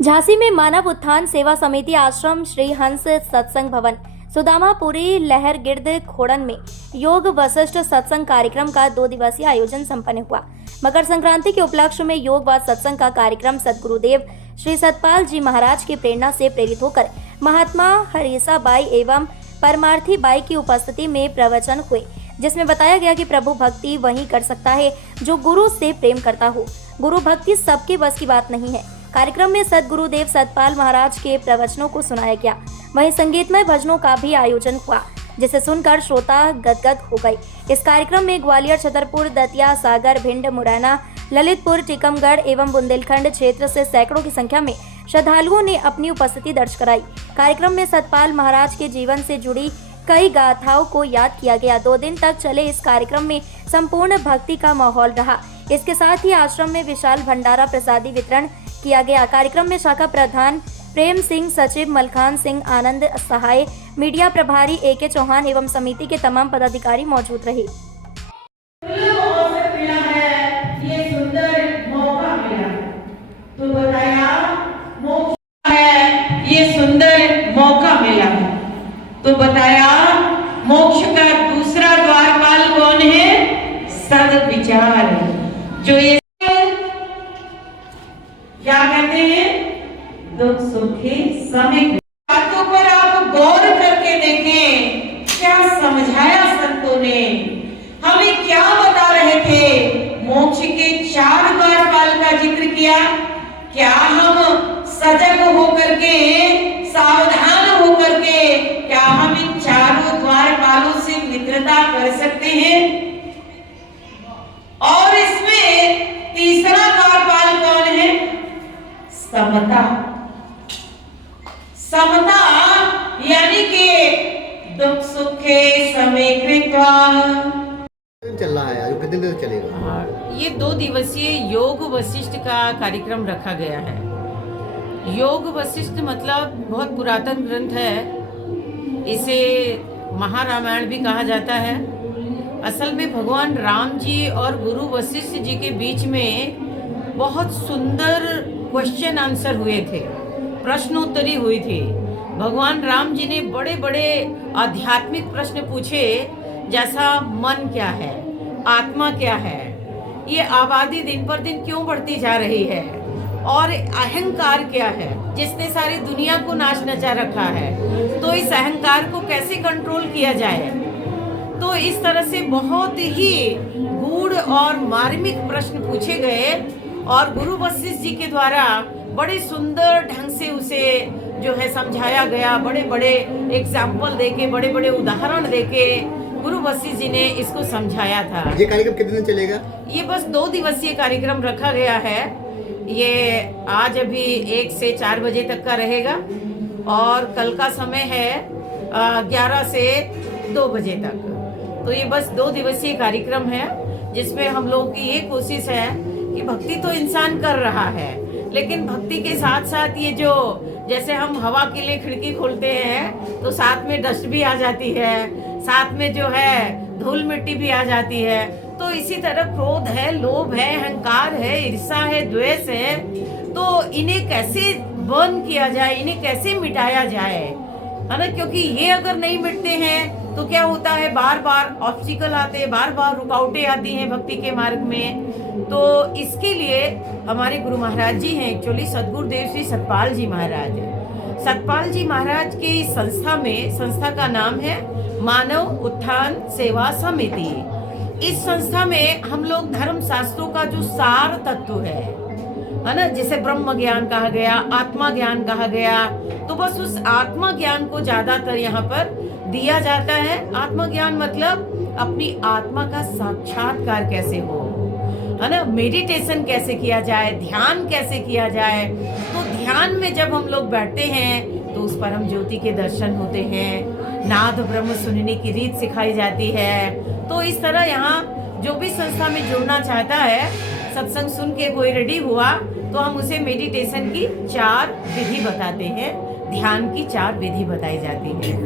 झांसी में मानव उत्थान सेवा समिति आश्रम श्री हंस सत्संग भवन सुदामापुरी लहर गिर्द खोड़न में योग वशिष्ठ सत्संग कार्यक्रम का 2 दिवसीय आयोजन संपन्न हुआ। मकर संक्रांति के उपलक्ष्य में योग व सत्संग का कार्यक्रम सदगुरुदेव श्री सतपाल जी महाराज की प्रेरणा से प्रेरित होकर महात्मा हरीसा बाई एवं परमार्थी बाई की उपस्थिति में प्रवचन हुए, जिसमें बताया गया कि प्रभु भक्ति वही कर सकता है जो गुरु से प्रेम करता हो। गुरु भक्ति सबके बस की बात नहीं है। कार्यक्रम में सदगुरुदेव सतपाल महाराज के प्रवचनों को सुनाया गया। वहीं संगीतमय भजनों का भी आयोजन हुआ, जिसे सुनकर श्रोता गदगद हो गए। इस कार्यक्रम में ग्वालियर, छतरपुर, दतिया, सागर, भिंड, मुरैना, ललितपुर, टीकमगढ़ एवं बुंदेलखंड क्षेत्र से सैकड़ों की संख्या में श्रद्धालुओं ने अपनी उपस्थिति दर्ज कराई। कार्यक्रम में सतपाल महाराज के जीवन से जुड़ी कई गाथाओं को याद किया गया। 2 दिन तक चले इस कार्यक्रम में संपूर्ण भक्ति का माहौल रहा। इसके साथ ही आश्रम में विशाल भंडारा प्रसादी वितरण किया गया। कार्यक्रम में शाखा प्रधान प्रेम सिंह, सचिव मलखान सिंह, आनंद सहाय, मीडिया प्रभारी AK चौहान एवं समिति के तमाम पदाधिकारी मौजूद रहे। ये सुंदर मौका मिला है, तो बताया मोक्ष का दूसरा द्वारपाल कौन है? सद्विचार। जो ये क्या कहते हैं? दुख सुखी समय। बातों पर आप गौर करके देखें, क्या समझाया संतों ने, हमें क्या बता रहे थे। मोक्ष के 4 द्वारपाल का जिक्र किया। क्या हम सजग होकर के, सावधान होकर के, क्या हम इन 4 द्वारपालों से मित्रता कर सकते हैं? और इसमें तीसरा द्वारपाल कौन है? समता। समता यानी कि दुख सुखे समय कृत्वा। चल रहा है, कितने दिन तक चलेगा? ये 2 दिवसीय योग वशिष्ठ का कार्यक्रम रखा गया है। योग वशिष्ठ मतलब बहुत पुरातन ग्रंथ है। इसे महारामायण भी कहा जाता है। असल में भगवान राम जी और गुरु वशिष्ठ जी के बीच में बहुत सुंदर क्वेश्चन आंसर हुए थे, प्रश्नोत्तरी हुई थी। भगवान राम जी ने बड़े बड़े आध्यात्मिक प्रश्न पूछे, जैसा मन क्या है, आत्मा क्या है, ये आबादी दिन पर दिन क्यों बढ़ती जा रही है, और अहंकार क्या है जिसने सारी दुनिया को नाच नचा रखा है, तो इस अहंकार को कैसे कंट्रोल किया जाए। तो इस तरह से बहुत ही गूढ़ और मार्मिक प्रश्न पूछे गए और गुरु वशिष्ठ जी के द्वारा बड़े सुंदर ढंग से उसे जो है समझाया गया। बड़े बड़े एग्जाम्पल देके, बड़े बड़े उदाहरण देके गुरु वशिष्ठ जी ने इसको समझाया था। ये कार्यक्रम कितने दिन चलेगा? ये बस 2 दिवसीय कार्यक्रम रखा गया है। ये आज अभी 1 से 4 बजे तक का रहेगा और कल का समय है 11 से 2 बजे तक। तो ये बस 2 दिवसीय कार्यक्रम है, जिसमें हम लोग की ये कोशिश है कि भक्ति तो इंसान कर रहा है, लेकिन भक्ति के साथ साथ ये जो जैसे हम हवा के लिए खिड़की खोलते हैं तो साथ में डस्ट भी आ जाती है, साथ में जो है धूल मिट्टी भी आ जाती है। तो इसी तरह क्रोध है, लोभ है, अहंकार है, ईर्ष्या है, द्वेष है, तो इन्हें कैसे बर्न किया जाए, इन्हें कैसे मिटाया जाए, है ना। क्योंकि ये अगर नहीं मिटते हैं तो क्या होता है, बार बार ऑब्स्टिकल आते हैं, बार बार रुकावटें आती हैं भक्ति के मार्ग में। तो इसके लिए हमारे गुरु महाराज जी हैं, एक्चुअली सदगुरुदेव श्री सतपाल जी महाराज। सतपाल जी महाराज की संस्था में, संस्था का नाम है मानव उत्थान सेवा समिति। इस संस्था में हम लोग धर्म शास्त्रों का जो सार तत्व है ना, जिसे ब्रह्म ज्ञान कहा गया, आत्मा ज्ञान कहा गया, तो बस उस आत्मा ज्ञान को ज्यादातर यहाँ पर दिया जाता है। आत्मा ज्ञान मतलब अपनी आत्मा का साक्षात्कार कैसे हो, है ना, मेडिटेशन कैसे किया जाए, ध्यान कैसे किया जाए। तो ध्यान में जब हम लोग बैठते हैं तो उस परम ज्योति के दर्शन होते हैं, नाद ब्रह्म सुनने की रीत सिखाई जाती है। तो इस तरह यहाँ जो भी संस्था में जुड़ना चाहता है, सत्संग सुन के कोई रेडी हुआ तो हम उसे मेडिटेशन की 4 विधि बताते हैं, ध्यान की 4 विधि बताई जाती है।